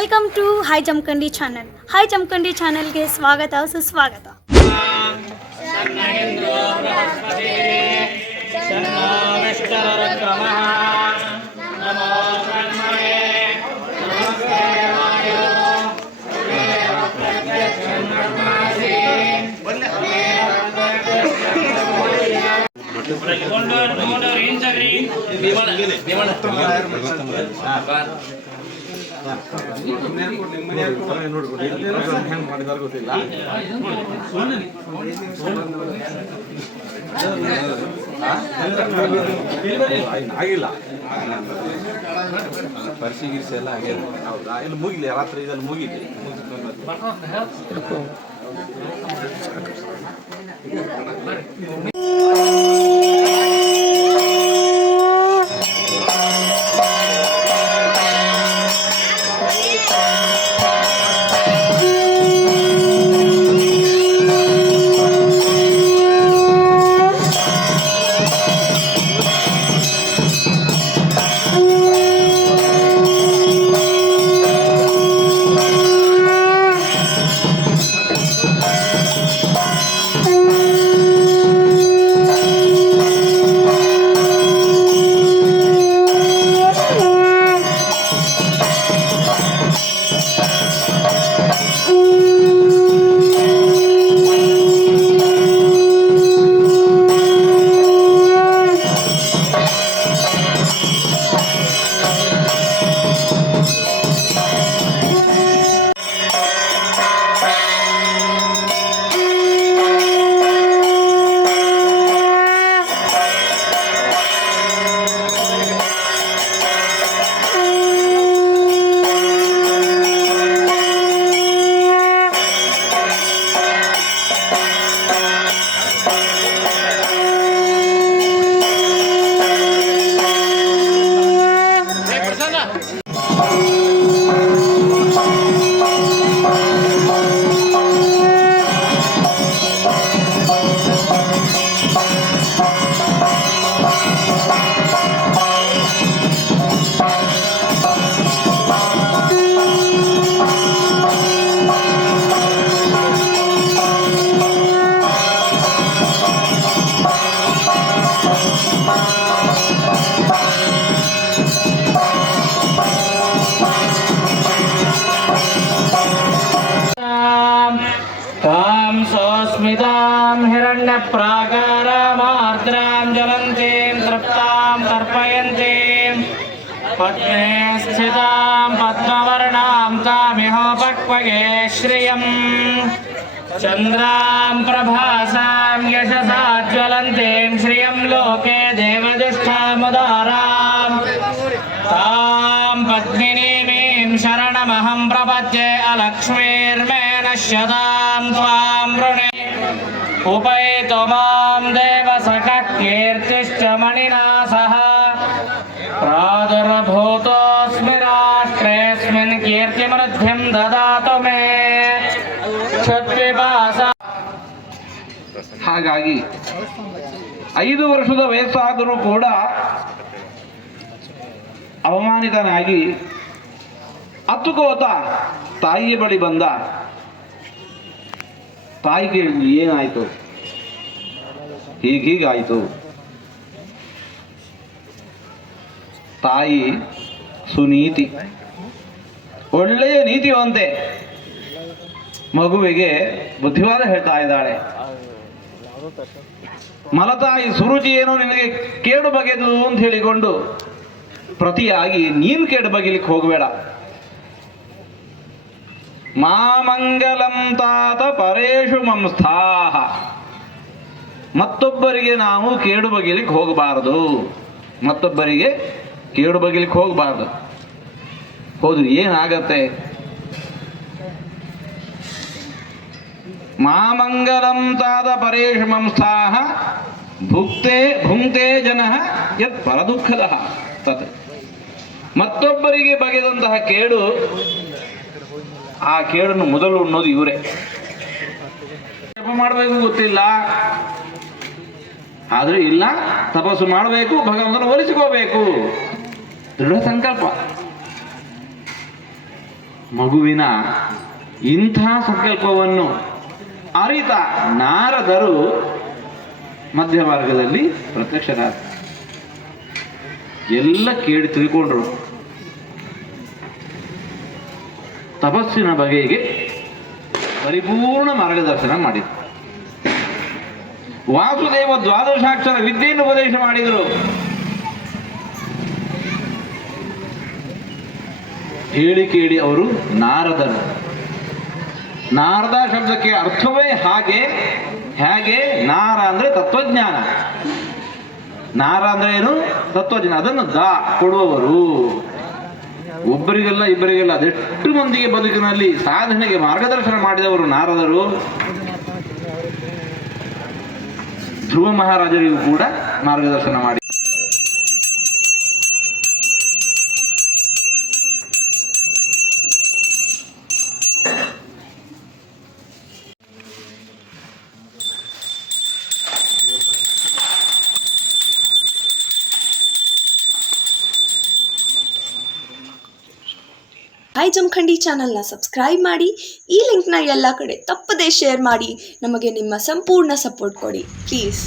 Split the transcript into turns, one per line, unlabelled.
Welcome to hi Jamakhandi channel hi Jamakhandi ಚಾನಲ್ಗೆ ಸ್ವಾಗತ ಸುಸ್ವಾಗತ
ಆಗಿಲ್ಲ ಪರಿಸಿ ಗಿರಿಸಿ ಎಲ್ಲ ಆಗ್ಯದ ಹೌದಾ ಇಲ್ಲಿ ಮುಗಿಲಿ ರಾತ್ರಿ ಇದನ್ನು ಮುಗಿಲಿ ಮುಗಿಸ್ಕೊಂಡು
హిరణ్య ప్రాకారమార్ద్రాం జ్వలంతీం తృప్తాం తర్పయంతీం. పద్మే స్థితాం పద్మవర్ణాం కామిహోపక్వగే శ్రియం. చంద్రాం ప్రభాసాం యశసా జ్వలంతీం శ్రియం లోకే దేవదిష్టాముదారాం. తాం పద్మినీమీం శరణమహం ప్రపద్యే అలక్ష్మీర్మే నశ్యతాం త్వాం వృణే उपैतु मां देवसखः कीर्तिश्च मणिना सह प्रादुर्भूतोऽस्मि राष्ट्रेऽस्मिन् कीर्तिमृद्धिं ददातु मे क्षुद्विपासा
ಹಾಗಾಗಿ ಐದು ವರ್ಷದ ವಯಸ್ಸಾದರೂ ಕೂಡ ಅವಮಾನಿತನಾಗಿ ಹತ್ತುಕೋತ ತಾಯಿಯ ಬಳಿ ಬಂದ ತಾಯಿ ಕೇಳಿದ್ಲು ಏನಾಯ್ತು ಹೀಗೀಗಾಯ್ತು ತಾಯಿ ಸುನೀತಿ. ಒಳ್ಳೆಯ ನೀತಿವಂತೆ. ಮಗುವಿಗೆ ಬುದ್ಧಿವಾದ ಹೇಳ್ತಾ ಇದ್ದಾಳೆ. ಮಲತಾಯಿ ಸುರುಚಿ ಏನೋ ನಿನಗೆ ಕೇಡು ಬಗೆದು ಅಂತ ಹೇಳಿಕೊಂಡು ಪ್ರತಿಯಾಗಿ ನೀನು ಕೇಡು ಬಗೆಲಿಕ್ಕೆ ಹೋಗಬೇಡ. ಮಾಮಂಗಲಂ ತಾತ ಪರೇಶು ಮಂಸ್ಥಾಹ ಮತ್ತೊಬ್ಬರಿಗೆ ನಾವು ಕೇಡು ಬಗಿಲಿಕ್ಕೆ ಹೋಗಬಾರದು. ಮತ್ತೊಬ್ಬರಿಗೆ ಕೇಡು ಬಗಿಲಿಕ್ಕೆ ಹೋಗಬಾರದು. ಹೌದು, ಏನಾಗತ್ತೆ? ಮಾಮಂಗಲಂ ತಾದ ಪರೇಶು ಮಂಸ್ಥಾಹ ಭುಕ್ತೆ ಭುಂಕ್ತೆ ಜನ ಯತ್ ಪರದುಃಖದ ತತ್. ಮತ್ತೊಬ್ಬರಿಗೆ ಬಗೆದಂತಹ ಕೇಡು ಆ ಕೇಡನ್ನು ಮೊದಲು ಅನ್ನೋದು ಇವರೇ. ಜಪ ಮಾಡಬೇಕು ಗೊತ್ತಿಲ್ಲ. ಆದರೂ ಇಲ್ಲ, ತಪಸ್ಸು ಮಾಡಬೇಕು, ಭಗವಂತನ ಒಲಿಸಿಕೋಬೇಕು. ದೃಢ ಸಂಕಲ್ಪ. ಮಗುವಿನ ಇಂಥ ಸಂಕಲ್ಪವನ್ನು ಅರಿತ ನಾರದರು ಮಧ್ಯಮಾರ್ಗದಲ್ಲಿ ಪ್ರತ್ಯಕ್ಷರಾದ. ಎಲ್ಲ ಕೇಳಿ ತಿಳ್ಕೊಂಡ್ರು. ತಪಸ್ಸಿನ ಬಗೆಗೆ ಪರಿಪೂರ್ಣ ಮಾರ್ಗದರ್ಶನ ಮಾಡಿದರು. ವಾಸುದೇವ ದ್ವಾದಶಾಕ್ಷರ ವಿದ್ಯೆಯನ್ನು ಉಪದೇಶ ಮಾಡಿದರು. ಹೇಳಿ ಕೇಳಿ ಅವರು, ನಾರದರು. ನಾರದ ಶಬ್ದಕ್ಕೆ ಅರ್ಥವೇ ಹಾಗೆ, ಹೇಗೆ? ನಾರ ಅಂದ್ರೆ ತತ್ವಜ್ಞಾನ. ನಾರ ಅಂದ್ರೆ ಏನು? ತತ್ವಜ್ಞಾನ. ಅದನ್ನು ದಾ ಕೊಡುವವರು. ಒಬ್ಬರಿಗೆಲ್ಲ ಇಬ್ಬರಿಗೆಲ್ಲ ಅದೆಷ್ಟು ಮಂದಿಗೆ ಬದುಕಿನಲ್ಲಿ ಸಾಧನೆಗೆ ಮಾರ್ಗದರ್ಶನ ಮಾಡಿದವರು ನಾರದರು? ಧ್ರುವ ಮಹಾರಾಜರಿಗೂ ಕೂಡ ಮಾರ್ಗದರ್ಶನ ಮಾಡಿ
ಜಮಖಂಡಿ ಚಾನಲ್ನ ಸಬ್ಸ್ಕ್ರೈಬ್ ಮಾಡಿ, ಈ ಲಿಂಕ್ನ ಎಲ್ಲ ಕಡೆ ತಪ್ಪದೇ ಶೇರ್ ಮಾಡಿ, ನಮಗೆ ನಿಮ್ಮ ಸಂಪೂರ್ಣ ಸಪೋರ್ಟ್ ಕೊಡಿ ಪ್ಲೀಸ್